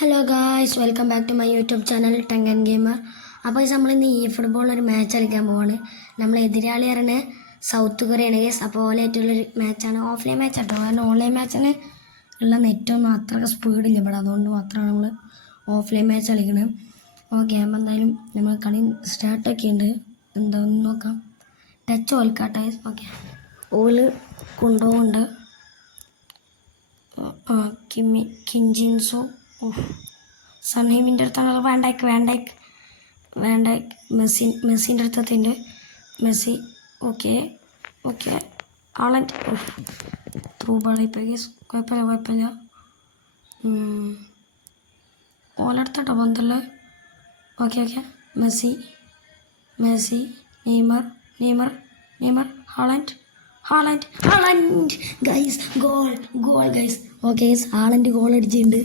Hello guys, welcome back to my YouTube channel ടങ്കൻ gamer. അപ്പോൾ നമ്മളിന്ന് ഈ ഫുട്ബോൾ ഒരു മാച്ച് കളിക്കാൻ പോവാണ്. നമ്മൾ എതിരാളി പറഞ്ഞാൽ സൗത്ത് കൊറിയയാണ് ഗൈസ്. അപ്പോൾ ഓലായിട്ടുള്ളൊരു മാച്ചാണ്, ഓഫ്ലൈൻ മാച്ച് കേട്ടോ. കാരണം ഓൺലൈൻ മാച്ചിന് ഉള്ള നെറ്റൊന്നും അത്രയ്ക്ക് സ്പീഡില്ല ഇവിടെ, അതുകൊണ്ട് മാത്രമാണ് നമ്മൾ ഓഫ്ലൈൻ മാച്ച് കളിക്കുന്നത്. ഓക്കെ, അപ്പോൾ എന്തായാലും നമ്മൾ കളി സ്റ്റാർട്ടൊക്കെ ഉണ്ട്. എന്താണെന്ന് നോക്കാം. ടച്ച് ഓൽക്കാട്ടെ. ഓക്കെ, ഓല് കൊണ്ടുപോകുന്നുണ്ട്. കിഞ്ചിൻസോ സൺഹീമിൻ്റെ അടുത്താണ്. വേണ്ടായിക്ക് മെസ്സിൻ്റെ അടുത്തെത്തിൻ്റെ മെസ്സി. ഓക്കെ ആളൻ്റെ ത്രൂ ബാളിപ്പോൾ കുഴപ്പമില്ല. ഓലെടുത്തോട്ടോ ബന്ധല്ലേ. Okay Messi Neymar Haaland guys, goal guys. Okay guys, Haaland goal അടിച്ചിട്ടുണ്ട്.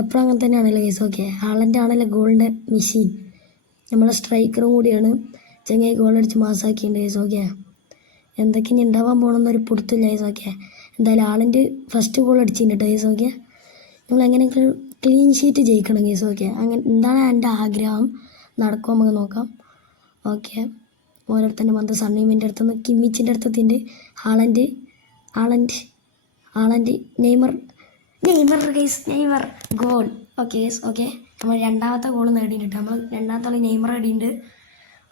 എപ്പോഴും അങ്ങനെ തന്നെയാണല്ലോ ഗൈസ്. ഓക്കെ, ഹാളൻഡ് ആണല്ലോ ഗോളിൻ്റെ മെഷീൻ. നമ്മളെ സ്ട്രൈക്കറും കൂടിയാണ്. ചെങ്ങായി ഗോൾ അടിച്ച് മാസാക്കിയിട്ടുണ്ട് ഗൈസ്. ഓക്കെ, എന്തൊക്കെ ഇനി ഉണ്ടാവാൻ പോകണമെന്നൊരു പൊടുത്തില്ല ഗൈസ്. ഓക്കെ, എന്തായാലും ഹാളൻഡ് ഫസ്റ്റ് ഗോൾ അടിച്ചിട്ടുണ്ട് ഗൈസ്. ഓക്കെ, നമ്മൾ എങ്ങനെയെങ്കിലും ക്ലീൻ ഷീറ്റ് ജയിക്കണം ഗൈസ്. ഓക്കെ, അങ്ങനെ എന്താണ് എൻ്റെ ആഗ്രഹം, നടക്കുമോ നമുക്ക് നോക്കാം. ഓക്കെ, ഓരോരുത്തൻ്റെ മന്ത് സണ്ണീമിൻ്റെ അടുത്തുനിന്ന് കിമ്മിച്ചിൻ്റെ അടുത്തെത്തിൻ്റെ ഹാളൻഡ് നെയ്മർ ഗോൾ. ഓക്കെ നമ്മൾ രണ്ടാമത്തെ ഗോൾ നേടിയിട്ടുണ്ട്. നമ്മൾ രണ്ടാമത്തെ കളി നെയ്മർ അടിയുണ്ട്.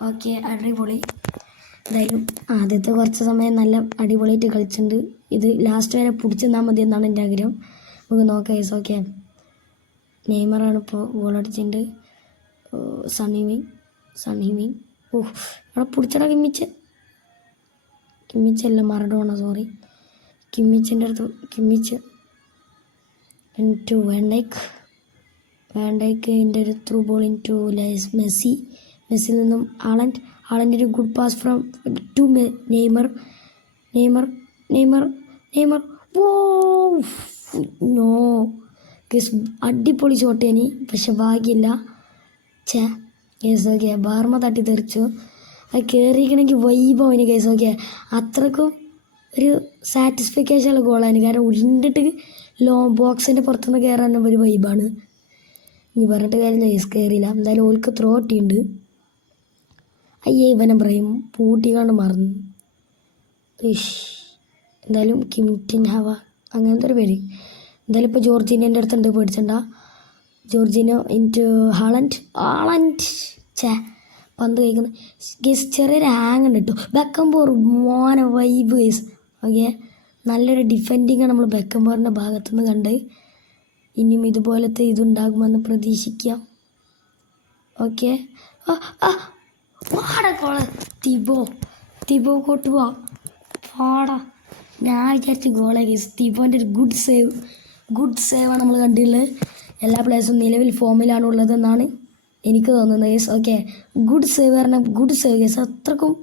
ഓക്കെ, അടിപൊളി. എന്തായാലും ആദ്യത്തെ കുറച്ച് സമയം നല്ല അടിപൊളിയായിട്ട് കളിച്ചിട്ടുണ്ട്. ഇത് ലാസ്റ്റ് വരെ പിടിച്ചെന്നാൽ മതി എന്നാണ് എൻ്റെ ആഗ്രഹം. നമുക്ക് നോക്കാം ഗൈസ്. ഓക്കെ, നെയ്മറാണ് ഇപ്പോൾ ഗോൾ അടിച്ചിട്ടുണ്ട്. സണ്ണിമിങ് അവിടെ പിടിച്ചടാ. കിമ്മിച്ചല്ല, മറഡോണ, സോറി. കിമ്മിച്ചിൻ്റെ അടുത്ത് ഇൻറ്റു വേണ്ടയ്ക്ക് ഒരു ത്രൂ ബോൾ ഇൻറ്റു മെസ്സിയിൽ നിന്നും ഹാളൻഡ് ഒരു good pass from to Neymar. No guess, അടിപൊളി ഷോട്ടേനി, പക്ഷെ ഭാഗ്യമില്ല. കേസ്. ഓക്കെ, ബാർമ തട്ടി തെറിച്ചു. അത് കയറിയിരിക്കണമെങ്കിൽ വൈബാവിന് കേസ്. ഓക്കെ, അത്രക്കും ഒരു സാറ്റിസ്ഫിക്കേഷൻ ഉള്ള ഗോളാണ്. കാരണം ഉരുണ്ടിട്ട് ബോക്സിൻ്റെ പുറത്തുനിന്ന് കയറാൻ ഒരു വൈബാണ്. ഇനി പറഞ്ഞിട്ട് കാര്യം കേസ് കയറിയില്ല. എന്തായാലും ഓൾക്ക് ത്രോ ഇട്ടിട്ടുണ്ട്. അയ്യേ, ഇവനെ പറയും പൂട്ടിക്കാണ്ട് മറന്നു. എന്തായാലും കിംറ്റിൻ ഹവ അങ്ങനത്തെ ഒരു പേര്. എന്തായാലും ഇപ്പോൾ ജോർജീനേൻ്റെ അടുത്തുണ്ട്, പേടിച്ചണ്ട. ജോർജീനോ ഇൻറ്റു ഹാളൻഡ് പന്ത് കഴിക്കുന്നത് ഗേസ്. ചെറിയൊരു ഹാങ് ഉണ്ട് കേട്ടോ. ബെക്കംബോർ മോനെ വൈബ് ഗേസ്. ഓക്കെ, നല്ലൊരു ഡിഫെൻഡിങ്ങാണ് നമ്മൾ ബെക്കംബോറിൻ്റെ ഭാഗത്തുനിന്ന് കണ്ട്. ഇനിയും ഇതുപോലത്തെ ഇതുണ്ടാകുമെന്ന് പ്രതീക്ഷിക്കാം. ഓക്കെ, കോള് തിബോ കൊട്ടുവാ പാടാ. ഞാൻ വിചാരിച്ച ഗോളായി ഗേസ്. തിബോൻ്റെ ഒരു ഗുഡ് സേവാണ് നമ്മൾ കണ്ടിട്ടുള്ളത്. എല്ലാ പ്ലേയേഴ്സും നിലവിൽ ഫോമിലാണുള്ളതെന്നാണ് എനിക്ക് തോന്നുന്നത് guys. Okay, good save guys. അത്രക്കും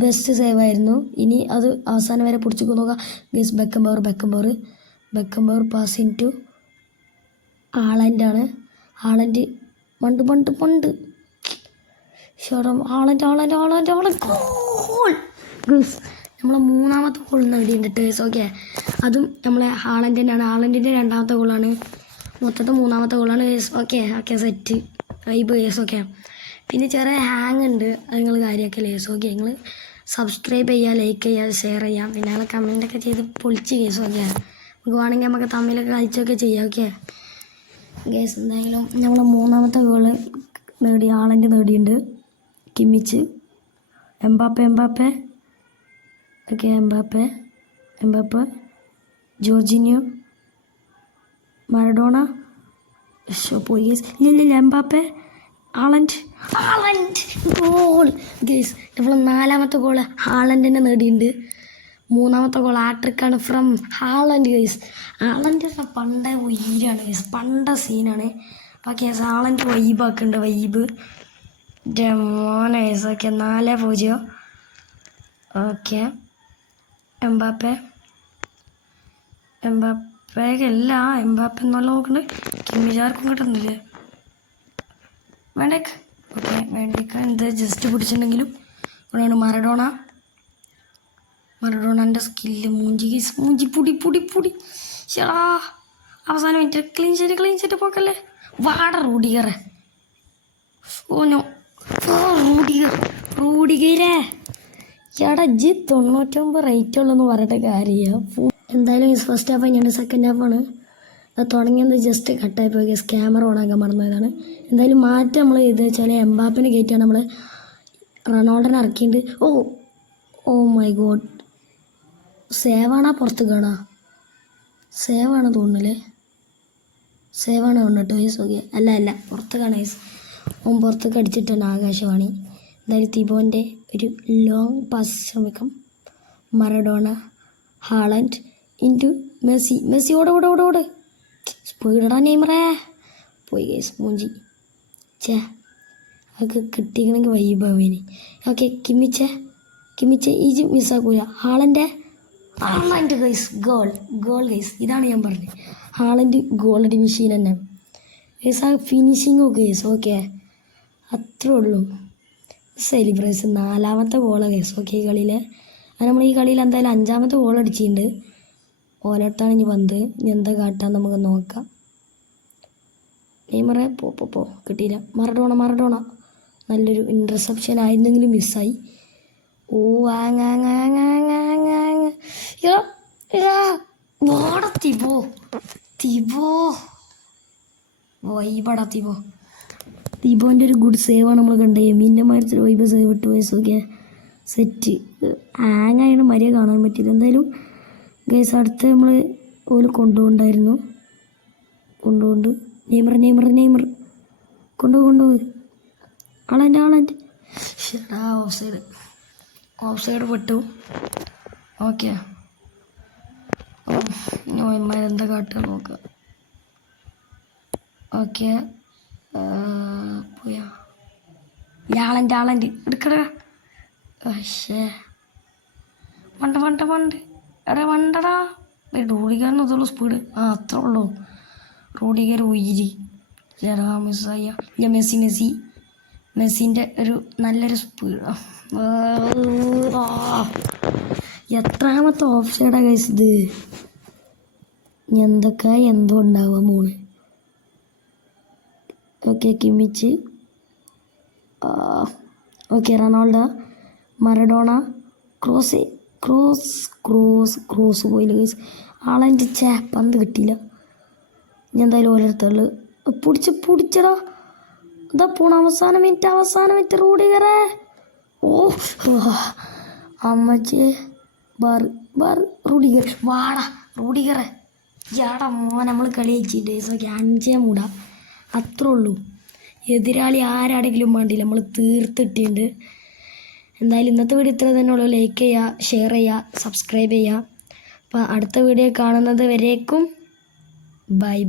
ബെസ്റ്റ് സേവ് ആയിരുന്നു. ഇനി അത് അവസാനം വരെ പിടിച്ചു നോക്കാം ഗേസ്. ബെക്കംബർ പാസ് ഇൻറ്റു ഹാളൻഡാണ്. ഹാളൻഡ് പണ്ട് ഷോറം ഹാളൻഡ് ഗോൾ ഗേസ്. നമ്മളെ മൂന്നാമത്തെ ഗോൾ നേടിയിട്ടുണ്ട് ഗേസ്. ഓക്കെ, അതും നമ്മളെ ഹാളൻഡിൻ്റെ രണ്ടാമത്തെ ഗോളാണ്. മൊത്തത്തെ മൂന്നാമത്തെ ഗോളാണ് guys. Okay set vibe guys. Okay, പിന്നെ ചെറിയ ഹാങ് ഉണ്ട്, അത് നിങ്ങൾ കാര്യമാക്കല്ലേ ഗേസ്. ഓക്കെ, നിങ്ങൾ സബ്സ്ക്രൈബ് ചെയ്യുക, ലൈക്ക് ചെയ്യുക, ഷെയർ ചെയ്യാം, പിന്നെ ഞങ്ങൾ കമൻറ്റൊക്കെ ചെയ്ത് പൊളിച്ച് ഗേസ്. ഓക്കെ, നമുക്ക് വേണമെങ്കിൽ നമുക്ക് തമ്മിലൊക്കെ കളിച്ചൊക്കെ ചെയ്യാം. ഓക്കെ ഗേസ്, എന്തായാലും നമ്മൾ മൂന്നാമത്തെ ഗോള് ഹാളൻഡ് നേടിയിട്ടുണ്ട്. Kimmich Mbappe okay, Mbappe Jorginho Maradona പോയി. ഇല്ല എംബാപ്പെ ഹാളൻഡ് ഗോൾ ഗേസ്. നമ്മൾ നാലാമത്തെ ഗോൾ ഹാളൻഡിനെ നേടിയിട്ടുണ്ട്. മൂന്നാമത്തെ ഗോൾ ആട്രിക്കാണ് ഫ്രം ഹാളൻഡ് ഗേസ്. ഹാളൻഡ് പണ്ടേ ഉയരാണ് ഗേസ്, പണ്ട സീനാണ്. അപ്പോൾ കേസ് ഹാളൻഡ് വൈബാക്കുന്നുണ്ട്, വൈബ് മോനെ guys. Okay, 4-0. Okay, Mbappe Mbappe എന്നുള്ള നോക്കുന്നുണ്ട്. കിമ്മിജാർക്കും കിട്ടുന്നില്ലേ വേണ്ടേക്ക്. ഓക്കെ, വേണ്ടേക്ക് എന്ത് ജസ്റ്റ് പിടിച്ചിട്ടുണ്ടെങ്കിലും ഇവിടെയാണ് മറഡോണൻ്റെ സ്കില്ല്. മൂഞ്ചി പൊടി ചേടാ അവസാന മിനിറ്റ് ക്ലീൻ ഷീറ്റ് പോക്കല്ലേ. വാട റൂഡിഗറെ. ഓനോ റൂഡിഗരേ ചേട്ടാ ജി 99 റേറ്റ് ഉള്ളെന്ന് പറഞ്ഞിട്ട് കാര്യമാണ്. എന്തായാലും ഫസ്റ്റ് ഹാഫ് കഴിഞ്ഞാൽ സെക്കൻഡ് ഹാഫാണ്. അത് തുടങ്ങിയത് ജസ്റ്റ് കട്ടായി പോയി ഗൈസ്. ക്യാമറ ഓണാക്കാൻ മറന്നതാണ്. എന്തായാലും മാറ്റം നമ്മൾ ചെയ്ത് വെച്ചാൽ എംബാപ്പിനെ കയറ്റിയാണ് നമ്മൾ റൊണാൾഡോനെ ഇറക്കിയിട്ട്. Oh my God. സേവാണോ പുറത്ത് കാണാ? സേവാണ് തോന്നുന്നില്ലേ? സേവാണ് തോന്നുന്നു ഗൈസ്. ഓക്കെ അല്ല പുറത്ത് കാണാം ഗൈസ്. ഓൻ പുറത്തേക്ക് അടിച്ചിട്ടുണ്ട് ആകാശവാണി. എന്തായാലും തിബോൻ്റെ ഒരു ലോങ് പാസ് ശ്രമിക്കും. മറഡോണ, ഹാളൻഡ് ഇൻറ്റു മെസ്സി ഓട് സ്പീഡടാ നെയ്മറേ. പോയി ഗൈസ് മൂഞ്ചി. അതൊക്കെ കിട്ടിക്കണമെങ്കിൽ വൈഭവേനി. ഓക്കെ കിമിച്ച ഈജ് മിസ്സാക്കൂല. Haaland guys goal guys. ഇതാണ് ഞാൻ പറഞ്ഞത്. ഹാളൻഡ് ഗോളടി മെഷീൻ തന്നെ ഗൈസ്. ആ ഫിനിഷിങ്ങും ഗൈസ്. ഓക്കെ അത്രേ ഉള്ളൂ. സെലിബ്രേഷൻ 4ാമത്തെ ഗോളാണ് ഗൈസ്. ഓക്കെ ഈ കളിയിൽ അത് നമ്മൾ ഈ കളിയിൽ എന്തായാലും 5ാമത്തെ ഗോൾ അടിച്ചിട്ടുണ്ട്. ഓലടുത്താണ് ഇനി പന്ത്. ഇനി എന്താ കാട്ടാൻ നമുക്ക് നോക്കാം. നെയ്മറെ പോ കിട്ടിയില്ല. മറഡോണ നല്ലൊരു ഇൻ്റർസെപ്ഷൻ ആയിരുന്നെങ്കിലും മിസ്സായി. ഓ തിബോൻ്റെ ഒരു ഗുഡ് സേവാണ് നമ്മൾ കണ്ടത്. എമീൻ്റെ മാരത്തിൽ വൈബ് സേവ് ഇട്ട് വയസ്സൊക്കെ സെറ്റ്. ഹാങ്ങായാണ് മര്യാദ കാണാൻ പറ്റിയത്. എന്തായാലും ഗൈസ് അടുത്ത് നമ്മൾ ഓല് കൊണ്ടുപോയി നെയ്മർ കൊണ്ടുപോയി ആളൻ്റെ ഓഫ് സൈഡ് പെട്ടു. ഓക്കെ എന്താ കാട്ടുക നോക്കുക. ഓക്കെ പോയാ ആളൻ്റെ എടുക്കടാ. പക്ഷേ വണ്ട് എടാ വണ്ടടാ. റോഡിഗറിന് അതുള്ളൂ സ്പീഡ്. അത്രേ ഉള്ളൂ. റോഡിഗർ ഉയിരി ചേടാ മിസ്സായ. മെസ്സിൻ്റെ ഒരു നല്ലൊരു സ്പീഡ്. എത്രാമത്തെ ഓഫ് സൈഡാ ഗൈസ് ഇത്. എന്തോ ഉണ്ടാവുക മോള്. Okay Kimmich. Okay Ronaldo, Maradona, cross പോയില്ല ഗൈസ്. ആളെൻ്റെ പന്ത് കിട്ടിയില്ല. ഞാൻ എന്തായാലും ഓരോരുത്തുള്ളു പിടിച്ചടാ. ഇതാ പോണ അവസാന മിനിറ്റ് റോഡിഗറേ. അമ്മച്ചേ റോഡിഗർ റോഡിഗറേ യാടാ നമ്മൾ കളി വെച്ചിട്ട് 5 മൂട അത്രേ ഉള്ളൂ. എതിരാളി ആരാണെങ്കിലും വേണ്ടില്ല നമ്മൾ തീർത്തിട്ടുണ്ട്. എന്തായാലും ഇന്നത്തെ വീഡിയോ ഇത്ര തന്നെ ഉള്ളൂ. ലൈക്ക് ചെയ്യുക, ഷെയർ ചെയ്യുക, സബ്സ്ക്രൈബ് ചെയ്യുക. അപ്പോൾ അടുത്ത വീഡിയോ കാണുന്നത് വരേക്കും ബൈ.